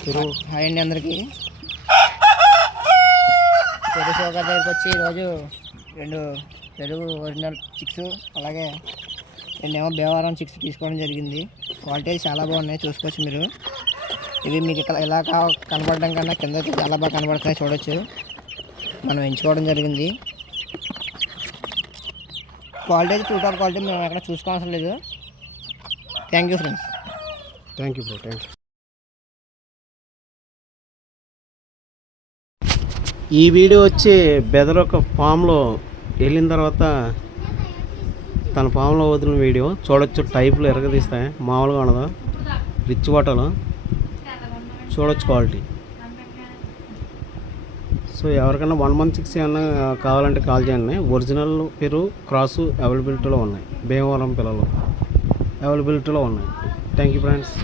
Hi అండి అందరికీ. పెరుగు షోకర్ దగ్గరికి వచ్చి ఈరోజు 2 పెరుగు ఒరిజినల్ చిక్స్, అలాగే 2 భీమవరం చిక్స్ తీసుకోవడం జరిగింది. క్వాలిటీ చాలా బాగున్నాయి, చూసుకోవచ్చు మీరు. ఇవి మీకు ఇక్కడ ఎలా కనబడడం కన్నా కింద చాలా బాగా కనబడుతున్నాయి, చూడొచ్చు. మనం ఎంచుకోవడం జరిగింది. క్వాలిటీ అయితే టూ టాప్ క్వాలిటీ, మనం ఎక్కడ చూసుకోవాల్సిన లేదు. Thank you friends. Thank you bro, thank you. ఈ వీడియో వచ్చి బెదర్ ఒక ఫామ్లో వెళ్ళిన తర్వాత తన ఫామ్లో వదిలిన వీడియో చూడొచ్చు. టైపులు ఎరగదీస్తాయి, మామూలుగా ఉండదు. రిచ్ వాటలు చూడొచ్చు, క్వాలిటీ. సో ఎవరికైనా 1 month 6 ఏమన్నా కావాలంటే కాల్ చేయండి. ఒరిజినల్ పెరుగు క్రాసు అవైలబిలిటీలో ఉన్నాయి, భీమవరం పిల్లలు అవైలబిలిటీలో ఉన్నాయి. Thank you friends.